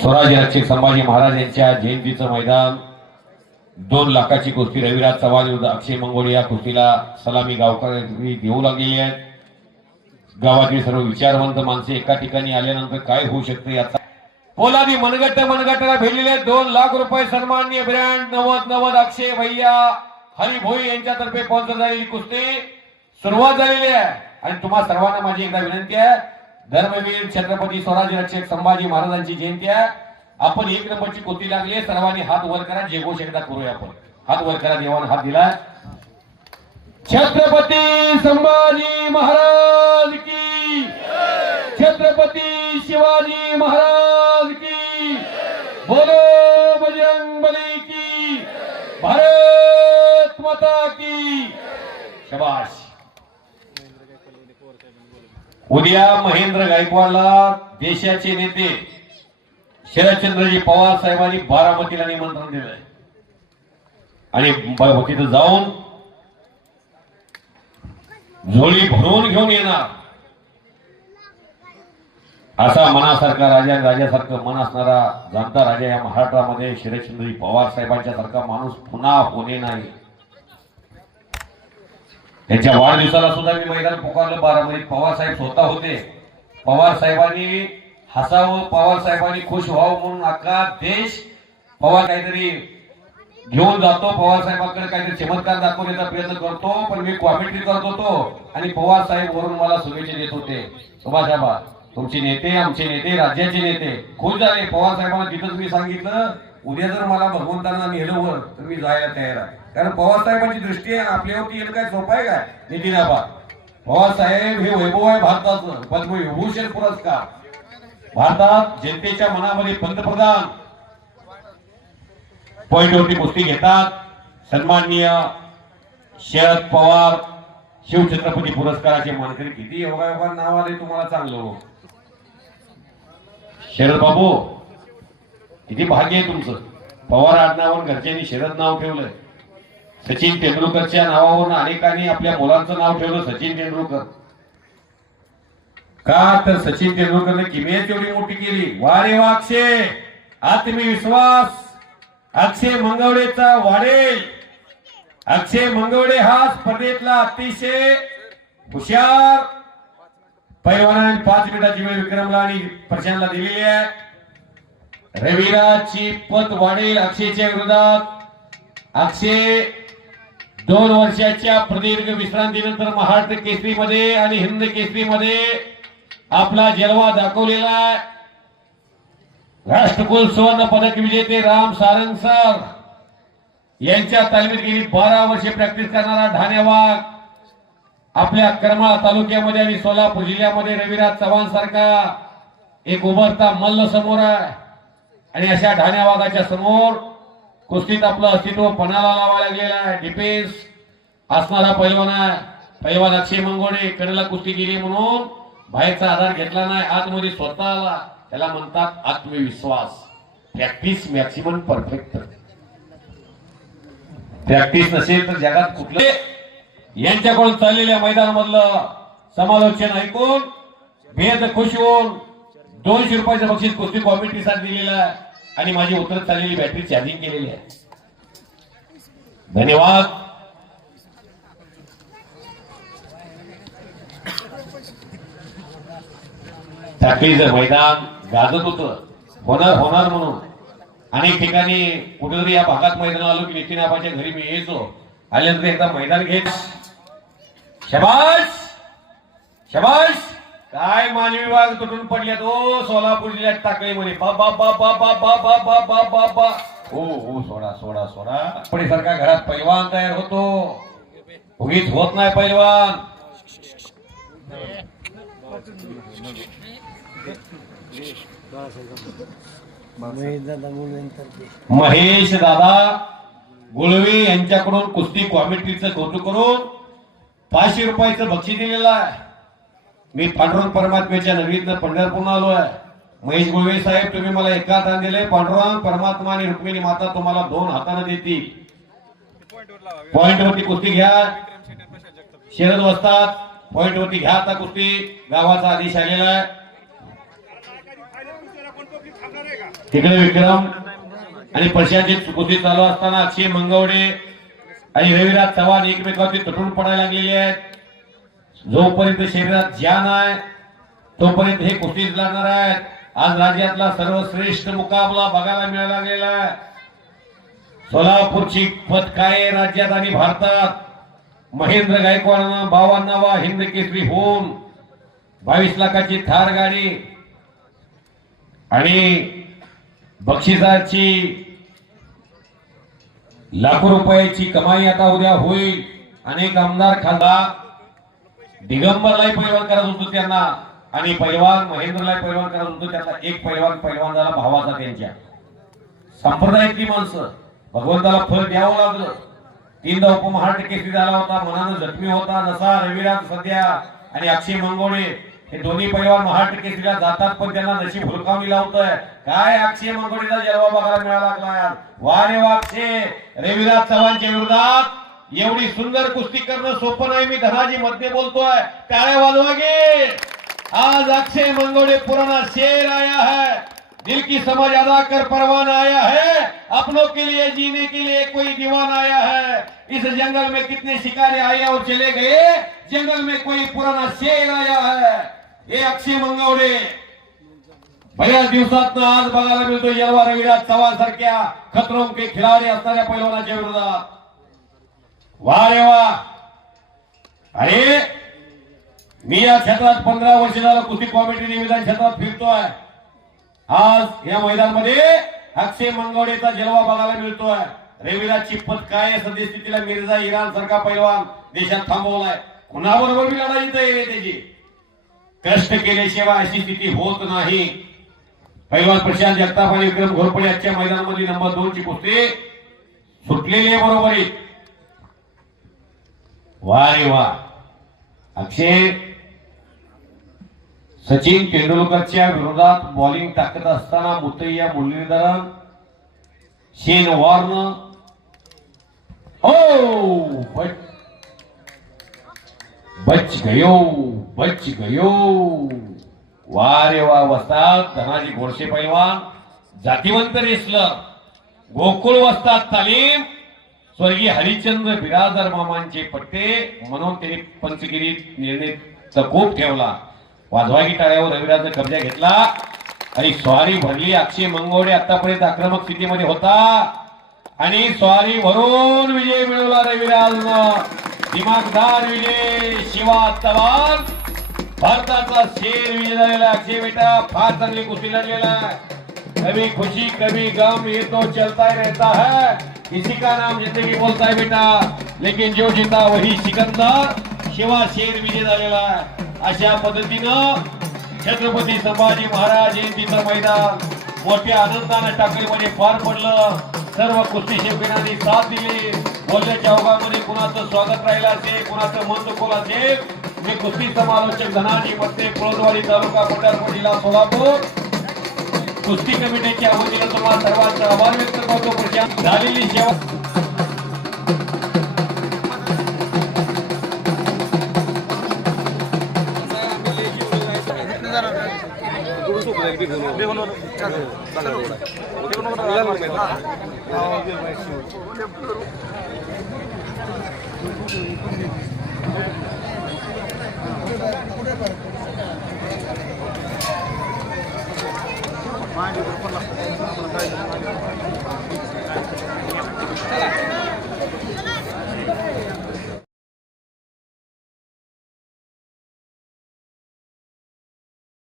स्वराज्य रक्षक संभाजी महाराज यांच्या जयंतीचं मैदान 2 लाखाची कुस्ती रविराज चव्हाण विरुद्ध अक्षय मंगोळे या कुस्तीला सलामी गावकरी देऊ लागलेली आहेत. गावातील सर्व विचारवंत माणसे एका ठिकाणी आल्यानंतर काय होऊ शकते याचा पोलादी मनगट्टाला भेटलेले 2 लाख रुपये सन्माननीय ब्रँड 90 अक्षय भैया हरिभोई यांच्यातर्फे स्पॉन्सर झालेली कुस्ती सुरुवात झालेली आहे. आणि तुम्हा सर्वांना माझी एकदा विनंती आहे, धर्मवीर छत्रपती स्वराज्य रक्षक संभाजी महाराजांची जयंती आहे. आपण 1 नंबरची कुस्ती लागली, सर्वांनी हात वर करा, जयघोष एकदा करूया. आपण हात वर करा, देवाने हात दिला. छत्रपती संभाजी महाराज की, छत्रपती शिवाजी महाराज की, बोलो बजरंगबली की, भारत माता की. शाबाश. उद्या महेंद्र गायकवाडला देशाचे नेते शरदचंद्रजी पवार साहेबांनी बारामतीला निमंत्रण दिलंय आणि तिथं जाऊन झोळी भरून घेऊन येणार. असा मनासारखा राजा, राजासारखं मन असणारा जाणता राजा या महाराष्ट्रामध्ये शरदचंद्रजी पवार साहेबांच्या सारखा माणूस पुन्हा होणे नाही. त्यांच्या वाढदिवसाला सुद्धा मी मैदान पुकारलं बारामतीत. पवार साहेब स्वतः होते. पवार साहेबांनी हसावं, पवार साहेबांनी खुश व्हावं म्हणून अख्खा देश पवार काहीतरी घेऊन जातो, पवार साहेबांकडे काहीतरी चमत्कार दाखवण्याचा प्रयत्न करतो. पण मी कॉमेंट्री करत होतो आणि पवार साहेब वरून मला शुभेच्छा देत होते. सुभाषाबा तुमचे नेते, आमचे नेते, राज्याचे नेते खुश झाले. पवार साहेबांना तिथंच मी सांगितलं, उद्या जर मला भगवंतांना नेलं वर तर मी जायला तयार आहे. कारण पवार साहेबांची दृष्टी आहे आपल्यावरती येणं काय सोपं आहे काय. नितीन आबा पवार साहेब हे वैभव आहे भारताचं. पद्मविभूषण पुरस्कार भारतात जनतेच्या मनामध्ये पंतप्रधान पॉइंटवरती कुस्ती घेतात. सन्माननीय शरद पवार शिवछत्रपती पुरस्काराचे मानकरी. किती योगायोगान नाव आले तुम्हाला चांगलं. शरद बाबू किती भाग्य आहे तुमचं. पवार आडनावावर घरच्यांनी शरद नाव ठेवलंय. सचिन तेंडुलकरच्या नावावरून अनेकांनी आपल्या मुलांचं नाव ठेवलं सचिन तेंडुलकर. का तर सचिन तेंडुलकरने किमयाच एवढी मोठी केली. वारे वा अक्षय, आत्मविश्वास अक्षय मंगवडेचा वाढेल. अक्षय मंगवडे हा स्पर्धेतला अतिशय हुशार पैलवानाने 5 मिनिटाची वेळ विक्रमला आणि प्रशांतला दिलेली आहे. रविराजची पत वाढेल अक्षयच्या विरोधात. अक्षय 2 वर्षाच्या प्रदीर्घ विश्रांतीनंतर महाराष्ट्र केसरीमध्ये आणि हिंद केसरीमध्ये आपला जलवा दाखवलेला आहे. राष्ट्रकुल सुवर्ण पदक विजेते राम सारंग सर यांच्या तालमीत गेली 12 वर्षे प्रॅक्टिस करणारा ढाण्या वाघ आपल्या करमाळा तालुक्यामध्ये आणि सोलापूर जिल्ह्यामध्ये रविराज चव्हाण सारखा एक उभरता मल्ल समोर आहे. आणि अशा ढाण्या वाघाच्या समोर कुस्तीत आपलं अस्तित्व पणाला लावायला लागलेलं आहे. डिफेन्स असणारा पैलवान आहे. पैलवान अक्षय मंगोळे कडेला कुस्ती केली म्हणून बाहेरचा आधार घेतला नाही, आतमध्ये स्वतः आला. त्याला म्हणतात आत्मविश्वास. Practice maximum perfect. प्रॅक्टिस नसेल तर जगात कुठले. यांच्याकडून चाललेल्या मैदानामधलं समालोचन ऐकून बेहद खुश होऊन 200 रुपयाचं बक्षीस कुस्ती कॉमिटीसाठी दिलेलं आहे आणि माझी उतरत चाललेली बॅटरी चार्जिंग केलेली आहे. धन्यवाद. टाकळीचं मैदान गाजत होतं होणार म्हणून. अनेक ठिकाणी कुठेतरी या भागात मैदान आलो की नितीन आबाच्या घरी मी यायचो. आल्यानंतर एकदा मैदान घेत शबाश शबाश. काय मानवी वाघ तुटून पडल्यात ओ सोलापूर जिल्ह्यात टाकळीमध्ये. बाबा बाबा बाबा बाबा बाबा बा. हो हो सोडा सोडा सोडा. पण सारखा घरात पैलवान तयार होतो, उगीच होत नाही पैलवान. महेश दादा गुळवे यांच्याकडून कुस्ती कॉमिटीचं कौतुक करून 500 रुपयाचं बक्षीस दिलेलं आहे. मी पांडुरंग परमात्म्याच्या नगरीतनं पंढरपूर आलो आहे. महेश गुळवे साहेब तुम्ही मला एका हाताने दिले. पांडुरंग परमात्मा आणि रुक्मिणी माता तुम्हाला 2 हाताने देतील. पॉइंटवरती कुस्ती घ्या. शरद वस्तात पॉइंटवरती घ्या आता कुस्ती. गावाचा आदेश आलेला आहे. तिकडे विक्रम आणि प्रशाची कुस्ती चालू असताना अक्षय मंगवडे आणि रविराज चव्हाण एकमेकांवरती तुटून पडायला लागलेले आहेत। जोपर्यंत शरीरात जान आहे तोपर्यंत हे कुस्ती लढणार आहेत। आज राज्यातला सर्वश्रेष्ठ मुकाबला बघायला मिळाला गेला आहे। सोलापूरची पदकाये राज्यात आणि भारतात महेंद्र गायकवाडनं 52वा हिंद केसरी होऊन 22 लाखाची थार गाडी आणि बक्षिसाची लाखो रुपयाची कमाई आता उद्या होईल। अनेक आमदार खासदार दिगंबरलाही पैलवान करत होतो त्यांना आणि पैलवान महेंद्रला पैलवान करत होतो त्यातला एक पैलवान झाला भावाचा त्यांच्या। संप्रदायातली माणसं भगवंताला फळ द्यावं लागलं। 3दा उपमहाराष्ट्र केसरी झाला होता, मनानं जखमी होता। जसा रविराज सध्या आणि अक्षय मंगोळे हे दोन्ही पैलवान महाराष्ट्र केसरीला जातात पण त्यांना नशीब हुलकावणी लावतोय। काय अक्षय मंगोळेचा जलवा बघायला मिळाला लागला। वा रे वा अक्षय, रविराज चव्हाणच्या विरोधात एवढी सुंदर कुस्ती करणं सोपं नाही। मी धनाजी मध्ये बोलतोय, टाळ्या वाजवा गे। आज अक्षय मंगोड़े पुराना शेर आया है, दिल की समझ अदा कर परवान आया है, अपनों के लिए जीने के लिए कोई दीवान आया है। इस जंगल में कितने शिकारी आए और चले गए, जंगल में कोई पुराना शेर आया है। ये अक्षय मंगवडे बऱ्याच दिवसात आज बघायला मिळतो जलवा रविराज चव्हाण सारख्या खतरों के खिलाडी असणाऱ्या पैलवानाच्या विरोधात। वा रे वा, अरे मी या क्षेत्रात 15 वर्ष झालं कुस्ती कॉमेडी निवेदन क्षेत्रात फिरतोय। आज या मैदानामध्ये अक्षय मंगवडेचा जलवा बघायला मिळतोय। रविराजची पदकाये सद्यस्थितीला मिर्झा इराण सारखा पैलवान देशात थांबवलाय। कुणाबरोबर बी लढाई आहे त्याची, कष्ट केल्याशिवाय अशी स्थिती होत नाही। पैलवान प्रशांत जगताप आणि विक्रम घोरपडे आजच्या मैदानामध्ये नंबर 2 ची कुस्ती सुटलेली आहे बरोबरी। वा रे वा, अक्षय सचिन तेंडुलकरच्या विरोधात बॉलिंग टाकत असताना मुतैया मुरलीधरन, शेन वॉर्न बच गयो। वा रे वा, वस्ताद धनाजी घोडसे पैलवान जातीवंत रेसलर, गोकुळ वस्ताद तालीम स्वर्गीय हरिश्चंद्र बिरादर मामांचे पट्टे म्हणून त्यांनी पंचगिरीत निर्णय तकोप ठेवला। वाजवागी टाळ्यावर रविराजने कब्जा घेतला आणि स्वारी भरली। अक्षय मंगवडे आतापर्यंत आक्रमक स्थितीमध्ये होता आणि स्वारी भरून विजय मिळवला रविराजनं। दिमागदार विजय, शिवा चव्हाण भारताचा शेर विजय झालेला। अक्षय बेटा फार चांगली कुस्ती लढलेला। कभी खुशी कभी गम ये तो चलता ही रहता है, किसी का नाम जिंदगी बोलता है बेटा, लेकिन जो जिंदा वही सिकंदर। शिवा शेर विजय झालेला। अशा पद्धतीनं छत्रपती संभाजी महाराज जयंतीचं मैदान मोठ्या आनंदाने टाकळीमध्ये पार पडलं। सर्व कुस्ती शौकीनांनी साथ दिली। बोलण्याच्या ओघामध्ये कुणाचं स्वागत राहिलं असेल, कुणाचं मन दुखवलं असेल, मी कुस्ती समालोचक धनाजी मध्ये कोळदवाडी तालुका पंढरपूर जिल्हा सोलापूर कुस्ती कमिटीच्या वतीनं तुम्हाला सर्वांचा आभार व्यक्त करतो। प्रशांत झालेली सेवा माहिती